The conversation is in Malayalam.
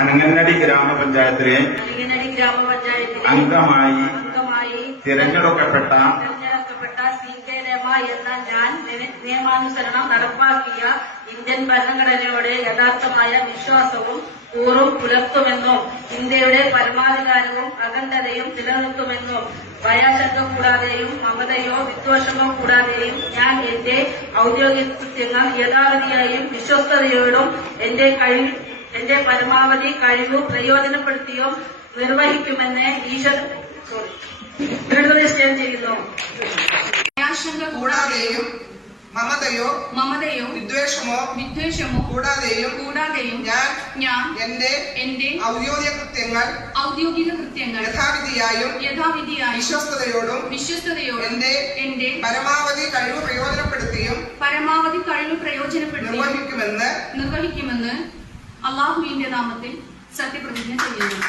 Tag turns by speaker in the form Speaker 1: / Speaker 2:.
Speaker 1: അനങ്ങന്നടി ഗ്രാമപഞ്ചായത്തിലെ അംഗമായി തിരഞ്ഞെടുക്കപ്പെട്ട
Speaker 2: തെരഞ്ഞെടുക്കപ്പെട്ട സി കെ രമ എന്ന ഞാൻ നിയമാനുസരണം നടപ്പാക്കിയ ഇന്ത്യൻ ഭരണഘടനയുടെ യഥാർത്ഥമായ വിശ്വാസവും കൂറും പുലർത്തുമെന്നും ഇന്ത്യയുടെ പരമാധികാരവും അഖണ്ഡതയും നിലനിർത്തുമെന്നും ഭയാശങ്ക കൂടാതെയും മമതയോ വിദ്വേഷമോ കൂടാതെയും ഞാൻ എന്റെ ഔദ്യോഗിക കൃത്യങ്ങൾ യഥാവിധിയായും വിശ്വസ്തയോടും എന്റെ കഴിവ് എന്റെ പരമാവധി കഴിവ് പ്രയോജനപ്പെടുത്തിയോ നിർവഹിക്കുമെന്ന് ഈശ്വർ സോറി ദൃഢനിശ്ചയം ചെയ്യുന്നു.
Speaker 3: ഭയാശങ്ക
Speaker 4: കൂടാതെയും മമതയോ
Speaker 3: മമതയോ
Speaker 4: വിദ്വേഷമോ
Speaker 3: വിദ്വേഷമോ
Speaker 4: കൂടാതെയും
Speaker 3: കൂടാതെയും
Speaker 4: ഞാൻ
Speaker 3: ഞാൻ
Speaker 4: എന്റെ
Speaker 3: എന്റെ
Speaker 4: ഔദ്യോഗിക കൃത്യങ്ങൾ
Speaker 3: ഔദ്യോഗിക കൃത്യങ്ങൾ
Speaker 4: യഥാവിധിയായും
Speaker 3: യഥാവിധിയായും
Speaker 4: വിശ്വസ്തയോടും
Speaker 3: വിശ്വസ്തയോടും
Speaker 4: എന്റെ
Speaker 3: എന്റെ
Speaker 4: പരമാവധി കഴിവ് പ്രയോജനപ്പെടുത്തിയും
Speaker 3: പരമാവധി കഴിവ് പ്രയോജനപ്പെടുത്തി
Speaker 4: നിർവഹിക്കുമെന്ന്
Speaker 3: നിർവഹിക്കുമെന്ന് അള്ളാഹുവിന്റെ നാമത്തിൽ സത്യപ്രതിജ്ഞ ചെയ്യുന്നു.